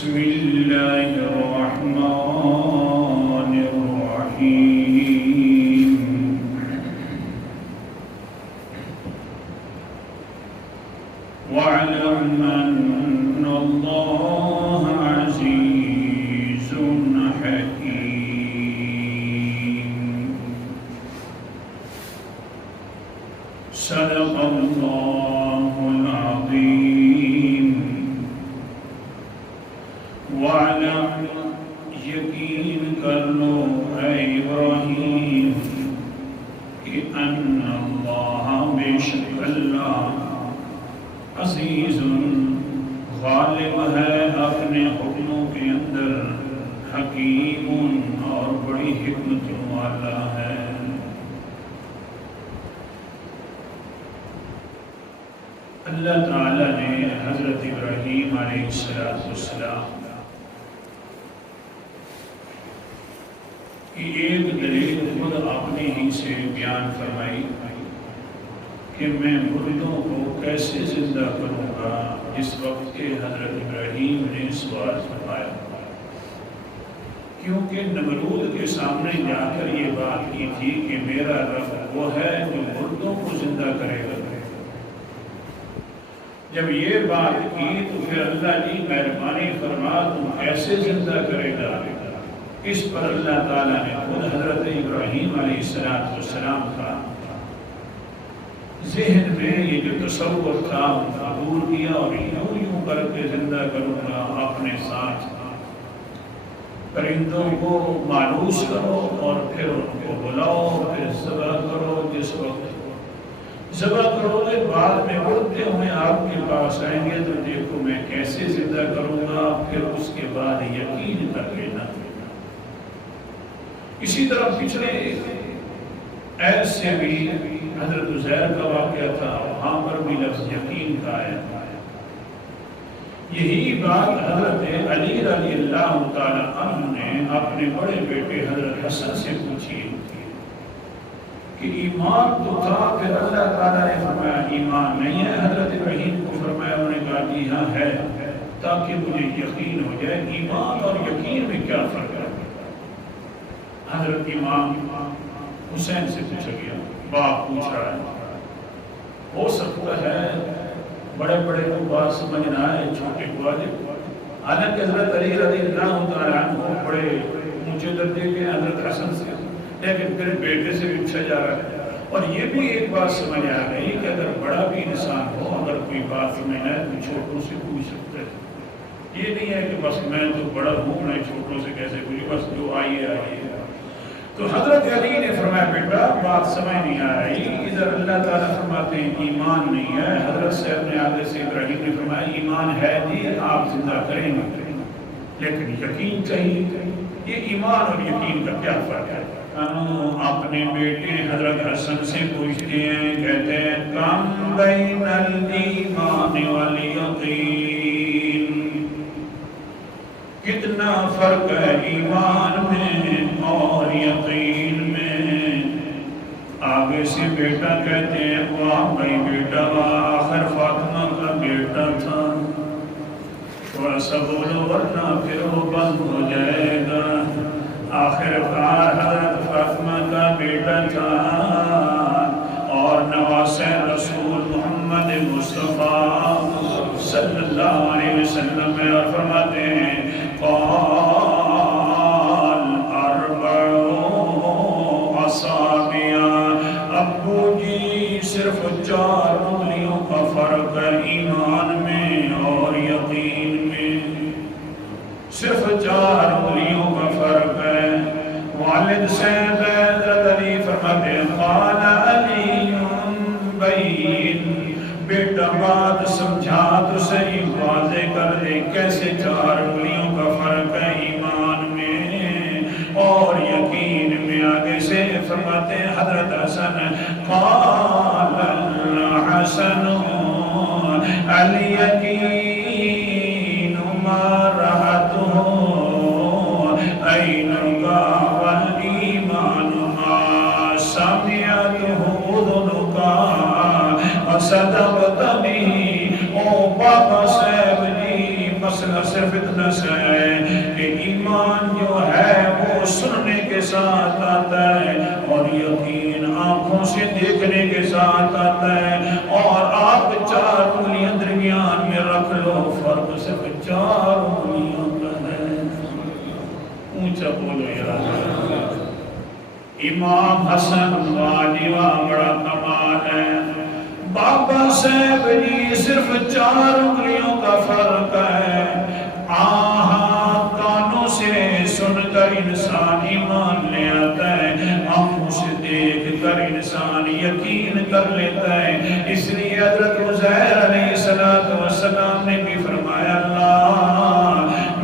بسم اللہ الرحمن الرحیم وَاعْلَمْ أَنَّ اللَّهَ عَزِيزٌ حَكِيمٌ صدق اللہ العظیم وَاعْلَمْ یقین کر لو اے ابراہیم کہ ان اللہ بے شک اللہ عزیز غالب ہے اپنے حکموں کے اندر، حکیم اور بڑی حکمت والا ہے۔ اللہ تعالی نے حضرت ابراہیم علیہ السلام کی ایک دلیل خود اپنے ہی سے بیان فرمائی کہ میں مردوں کو کیسے زندہ کروں گا، جس وقت کہ حضرت ابراہیم نے سوال فرمایا، کیونکہ نمرود کے سامنے جا کر یہ بات کی تھی کہ میرا رب وہ ہے جو مردوں کو زندہ کرے گا۔ جب یہ بات کی تو پھر اللہ جی مہربانی فرما تم کیسے زندہ کرے گا؟ اس پر اللہ تعالیٰ نے خود حضرت ابراہیم علیہ السلام کا ذہن میں یہ جو تصور تھا دور کیا، اور یوں کر کے زندہ کروں گا، اپنے ساتھ پرندوں کو مانوس کرو اور پھر ان کو بلاؤ، پھر ذبح کرو، جس وقت ذبح کرو گے بعد میں اڑتے ہوئے آپ کے پاس آئیں گے تو دیکھو میں کیسے زندہ کروں گا، پھر اس کے بعد یقین کر لینا۔ اسی طرح پچھلے ایت سے بھی حضرت عزیر کا واقعہ تھا، وہاں پر بھی لفظ یقین کا ہے۔ یہی بات حضرت علی رضی اللہ تعالی عنہ نے اپنے بڑے بیٹے حضرت حسن سے پوچھی کہ ایمان تو تھا، پھر اللہ تعالیٰ نے فرمایا ایمان نہیں ہے۔ حضرت ابراہیم کو فرمایا، انہوں نے کہا جی ہاں ہے، تاکہ مجھے یقین ہو جائے ایمان اور یقین میں کیا فرق ہے۔ حضرت امام حسین سے پوچھا گیا، باپ پوچھ رہا ہے، ہو سکتا ہے بڑے بڑے کو بات سمجھ نہ آئے، چھوٹے کو آ جائے۔ حالانکہ حضرت علی رضی اللہ تعالیٰ عنہ بڑے اونچے درجے کے حضرت حسن سے، لیکن پھر بیٹے سے پوچھا جا رہا ہے۔ اور یہ بھی ایک بات سمجھ آ گئی کہ اگر بڑا بھی انسان ہو، اگر کوئی بات سمجھ نہ آئے تو چھوٹوں سے پوچھ سکتے ہیں۔ یہ نہیں ہے کہ بس میں تو بڑا ہوں، میں چھوٹوں سے کیسے پوچھوں، بس جو آئیے آئیے۔ تو حضرت علی نے فرمایا بیٹا بات سمجھ نہیں آ رہی، ادھر اللہ تعالیٰ فرماتے ہیں ایمان نہیں ہے، حضرت صاحب نے آگے سے ابراہیم نے فرمایا ایمان ہے جی، آپ زندہ کریں گے لیکن یقین چاہیے۔ یہ ایمان اور یقین کا کیا فرق ہے؟ اپنے بیٹے حضرت حسن سے پوچھتے ہیں، کہتے ہیں کم بین الایمان والیقین، کتنا فرق ہے ایمان میں اور یقین میں؟ آگے سے بیٹا کہتے ہیں واہ بھائی بیٹا، آخر فاطمہ کا بیٹا تھا، تھوڑا سا بولو ورنہ پھر وہ بند ہو جائے گا۔ آخر کار حضرت فاطمہ کا بیٹا تھا اور نواسہ رسول محمد مصطفیٰ صلی اللہ علیہ وسلم میں، اور فرماتے ہیں قال اربع اصابع، ابو جی صرف 4 انگلیوں کا فرق ہے ایمان میں اور یقین میں، صرف 4 انگلیوں کا فرق ہے۔ والد سے حضرت علی فرماتے ہیں قال علی بین، بیٹا بات سمجھا تو صحیح، واضح کر دے کیسے 4 انگلیوں کا فرق ہے ایمان میں اور یقین میں۔ آگے سے فرماتے ہیں حضرت حسن قال الحسن الیقین ما رأته عین کا والایمان ما سمعته اذن کا صدقتنی۔ او بابا صاحب جی مسئلہ سے صرف اتنا سا ہے کہ ایمان جو ہے وہ سننے کے ساتھ آتا ہے اور یقین آنکھوں سے دیکھنے کے ساتھ آتا ہے. اور آپ 4 انگلیاں درمیان میں رکھ لو، فرق صرف 4 انگلیوں کا ہے. اونچا بولو یار. امام حسن واجبہ بڑا کمال ہے. بابا صاحب جی صرف 4 انگلیوں کا فرق ہے. آہاں کانوں سے سن کر انسان ایمان لے آتا ہے، آنکھوں سے دیکھ کر انسان یقین کر لیتا ہے. اس لیے حضرت عزیر علیہ السلام نے بھی فرمایا اللہ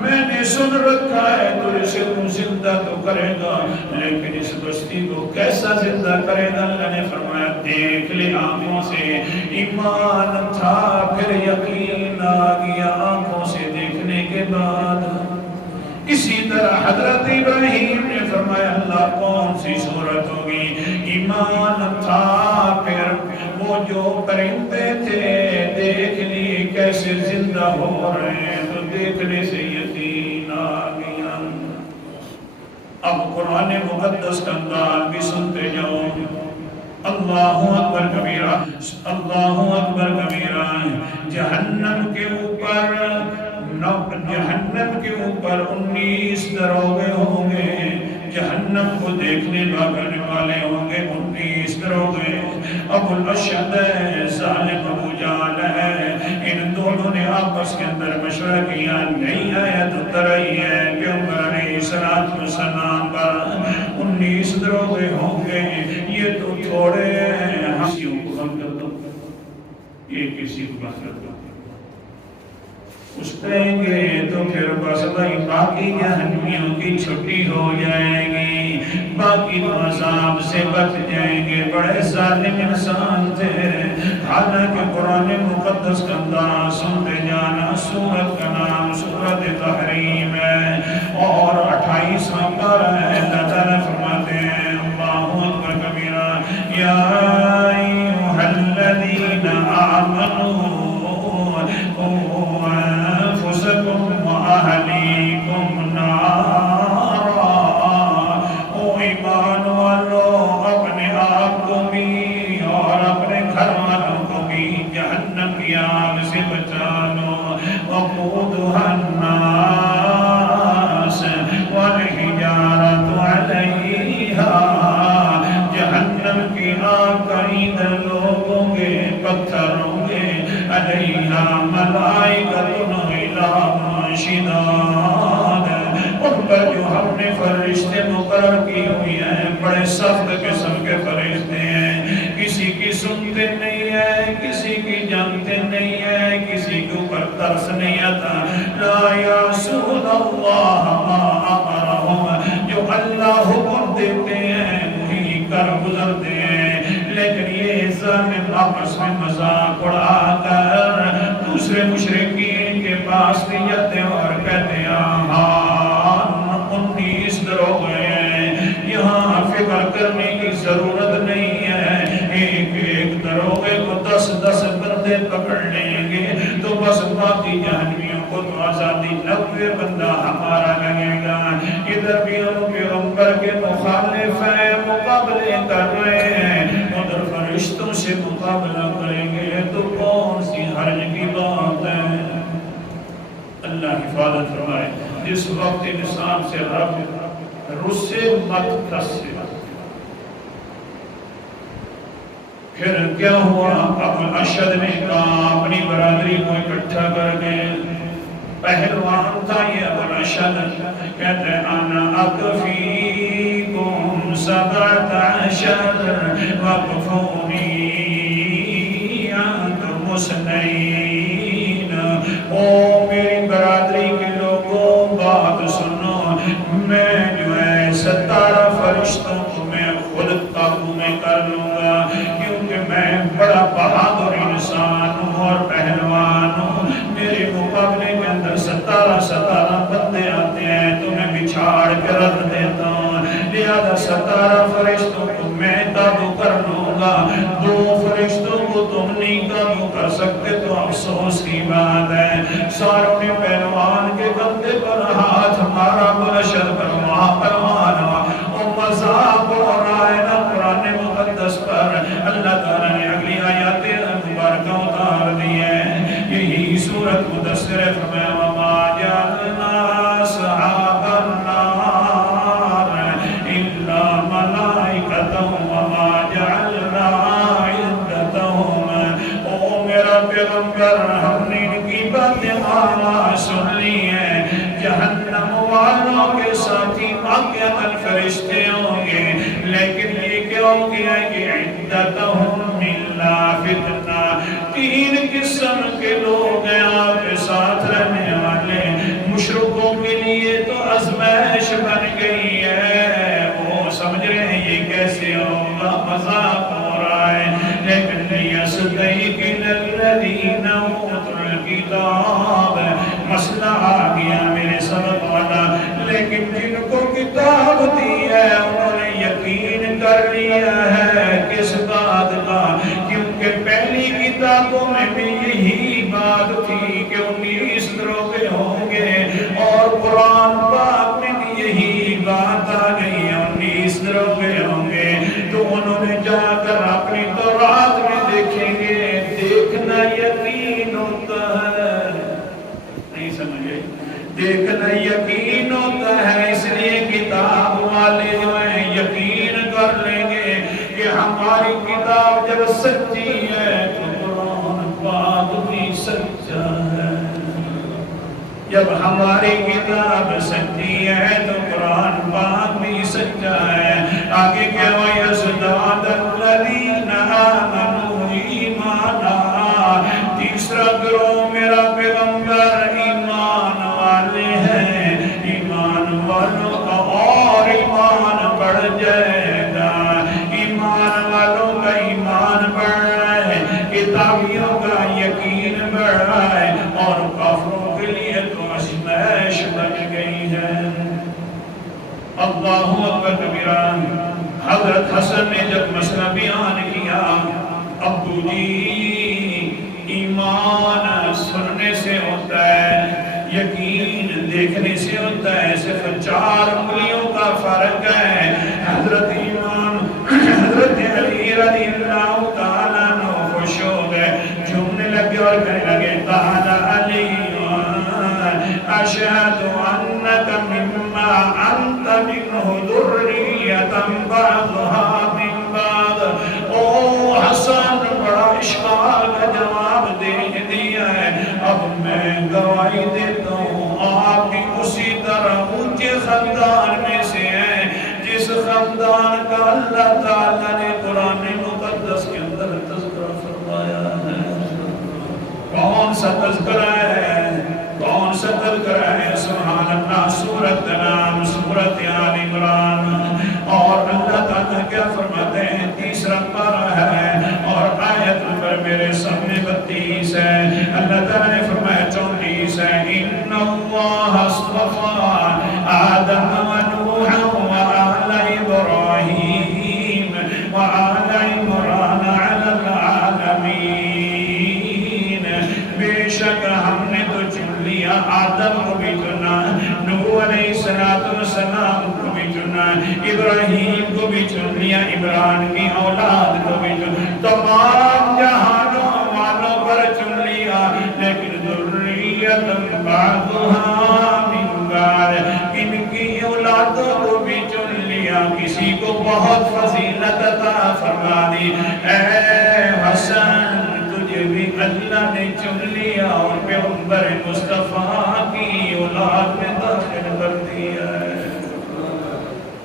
میں نے سن رکھا ہے تو اسے تو زندہ تو کرے گا، لیکن اس بستی کو کیسا زندہ کرے گا؟ اللہ نے فرمایا دیکھ لے آنکھوں سے. ایمان تھا پھر یقین آ گیا آنکھوں سے دیکھنے کے بعد. اسی طرح حضرت ابراہیم نے فرمایا اللہ کون سی صورت ہوگی؟ ایمان تھا پھر وہ جو پرندے تھے دیکھ لی کیسے زندہ ہو رہے ہیں تو دیکھنے سے یقین آ گیا. اب قرآن مقدس کا انداز بھی سنتے جاؤ. اللہ اکبر کبیرہ، اللہ اکبر کبیرہ. جہنم کے اوپر 19 دروگے ہوں گے. جہنم کو دیکھنے کرنے والے ہوں گے 19 دروگے. ابو الاشد ہے، ظالم ابو جہل ہے، ان دونوں نے آپس کے اندر مشورہ کیا نہیں آیت اتر آئی ہے پیغمبر علیہ السلام پر 19 دروگے ہوں گے. یہ تو تھوڑے ہیں، کسی کو کم کر دو، یہ کسی کو بس کر دو. اس کہیں گے تو پھر بس بھائی باقی جہنمیوں کی چھٹی ہو جائے گی، باقی تو عذاب سے بچ جائیں گے. بڑے ظالم انسان تھے. حالانکہ قرآن مقدس کا انداز سنتے جانا. سورت کا نام سورت تحریم ہے اور 28واں پارہ ہے. اللہ تعالیٰ فرماتے ہیں اللہ اکبر کبیرہ یا ایھا الذین آمنوا انفسکم واہلیکم نارا. او ایمان والو اپنے آپ کو بھی اور اپنے گھر والوں کو بھی جہنم کی آگ سے بچا لو. وقودھا الناس والحجارۃ علیہا. جہنم کی آگ کا ایندھن لوگ ہوں گے، پتھر ہوں گے. علیہا ملائکۃ غلاظ شداد. ان پر جو ہم نے فرشتے مقرر کی ہوئی ہیں بڑے سخت قسم کے فرشتے ہیں. کسی کی سنتے نہیں ہے، کسی کی جانتے نہیں ہے، کسی کے اوپر ترس نہیں آتا. لا یعصون اللہ ما امرہم. جو اللہ حکم دیتے ہیں وہی کر گزرتے ہیں. لیکن یہ ظالم آپس میں مذاق اڑا کر دوسرے مشرکین کے پاس بھی جاتے اور کہتے ہیں ہاں 19 دروگے ہیں، یہاں فکر کرنے کی ضرورت نہیں ہے. ایک دروگے کو 10 بندے پکڑ لیں گے تو بس باقی جہنمیوں کو تو آزادی. 90 بندہ ہمارا لگے گا. ادھر بھی ہم پیغمبر کے مخالف ہیں، مقابلے کر رہے ہیں، ادھر فرشتوں سے مقابلہ کریں گے تو کون سی حرج کی بات ہے؟ اللہ حفاظت فرمائے. جس وقت انسان سے رب رسے مت کسے. پھر کیا ہوا؟ ابو اشد نے کہا اپنی برادری کو اکٹھا کر کے. پہلوان تھا یہ ابو اشد. کہتے انا اکفیکم 17 وقفونی انتم 2. او میری برادری کے لوگوں بات سنو، میں جو ہے 17 فرشتوں کو میں خود قابو میں کر لوں گا، کیونکہ میں بڑا بہادر انسان ہوں اور پہلوان ہوں. میرے مقابلے کے اندر 17 بندے آتے ہیں تو میں بچھاڑ کے رکھ دیتا ہوں. لہذا 17 فرشتوں کو میں قابو کر لوں گا. 2 فرشتوں کو تم نہیں قابو کر سکتے تو افسوس کی بات ہے. ساروں نے پہلوان کے باقی عمل فرشتے ہوں گے، لیکن یہ کیا ہو گیا کہ عدتہم الا فتنہ، 3 قسم کے لوگ ہیں آپ کے ساتھ رہنے والے۔ مشرکوں کے لیے تو آزمائش بن گئی ہے، وہ سمجھ رہے ہیں یہ کیسے ہوگا، مذاق ہو رہا ہے، لیکن یستیقن الذین اوتوا الکتاب، مسئلہ آ گیا میرے سبق والا، لیکن جن کو کتاب دی ہے انہوں نے یقین کر لیا ہے کس بات کا، کیونکہ پہلی کتابوں میں بھی یہی بات تھی کہ 19 دروغے ہوں گے، اور قرآن پاک میں بھی یہی بات آ گئی ہے 19 دروغے ہوں گے، تو انہوں نے جا کر اپنی تورات میں دیکھیں گے، دیکھنا یقین ہوتا ہے، نہیں سمجھے، دیکھنا یقین ہوتا ہے، اس لیے کتاب والے جو ہیں یقین کر لیں گے کہ ہماری کتاب جب سچی ہے تو قرآن پاک بھی سچا ہے، جب ہماری کتاب سچی ہے تو قرآن پاک بھی سچا ہے۔ آگے کیا وَيَزْدَادَ الَّذِينَ آمَنُوا ایمانا، تیسرا گروہ میرا پیغمبر ایمان والے ہیں، ایمان والوں کا اور ایمان بڑھ جائے گا، ایمان والوں کا ایمان بڑھ رہا ہے، کتابیوں کا یقین بڑھ رہا ہے، اور کافروں کے لیے تو آزمائش بن گئی ہے۔ اللہ اکبر کبیرہ۔ حضرت حسن نے جب مسئلہ بیان کیا، ابو جی ایمان سننے سے ہوتا ہے، یقین دیکھنے سے ہوتا ہے، صرف 4 انگلیوں کا فرق ہے۔ حضرت علی رضی اللہ تعالیٰ عنہ خوش ہو گئے، جھومنے لگے اور کہنے لگے قال علی اشہد انک مما انت منہ ذریۃ بعضها من بعض۔ او حسن، بڑا اشکال کا جواب دے دیا ہے، اب میں گواہی دیتا ہوں آپ بھی اسی طرح اونچے خاندان میں سے ہیں جس خاندان کا اللہ تعالیٰ نے قرآن مقدس کے اندر تذکرہ فرمایا ہے۔ کون سا تذکرہ ہے؟ کون سا تذکرہ ہے؟ سبحان اللہ، سورۃ نام، سورۃ آل عمران، اور اللہ تعالیٰ کیا فرماتے ہیں؟ 3 پارہ ہے اور آیت نمبر میرے سامنے 32 ہے۔ اللہ تعالیٰ نے فرمایا 34 ہے، ان اللہ اصطفى آدم ونوحا وآل ابراہیم وآل عمران علی العالمین۔ بے شک ہم نے تو چن لیا، آدم کو بھی چنا، نوح علیہ السلام کو بھی چنا، ابراہیم کو بھی چن لیا، عمران کی اولاد کو بھی چن، تمام جہانوں والوں پر چن لیا، لیکن ذریۃ بعضها من بعض، ان کی اولادوں کو بھی چن لیا، کسی کو بہت فضیلت عطا فرما دی۔ اے حسن، تجھے بھی اللہ نے چن لیا اور پیغمبر مصطفیٰ کی اولاد میں داخل کر دیا ہے۔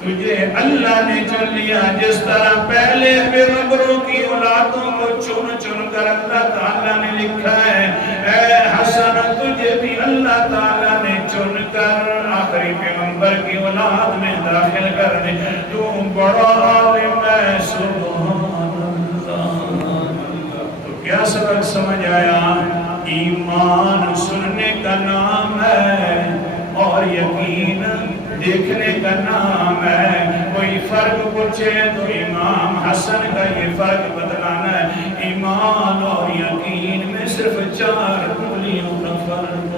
تجھے اللہ نے چن لیا، جس طرح پہلے پیغمبروں کی اولادوں کو چن چن کر اللہ تعالیٰ نے لکھا ہے، اے حسن تجھے بھی اللہ تعالیٰ نے چن کر آخری پیغمبر کی اولاد میں داخل کر دے۔ تو بڑا عالم ہے، سبحان اللہ۔ تو کیا سبق سمجھ آیا؟ ایمان سننے کا نام ہے اور یقین دیکھنے کا نام ہے۔ کوئی فرق پوچھے تو امام حسن کا یہ فرق بتلانا ہے، ایمان اور یقین میں صرف 4 انگلیوں کا فرق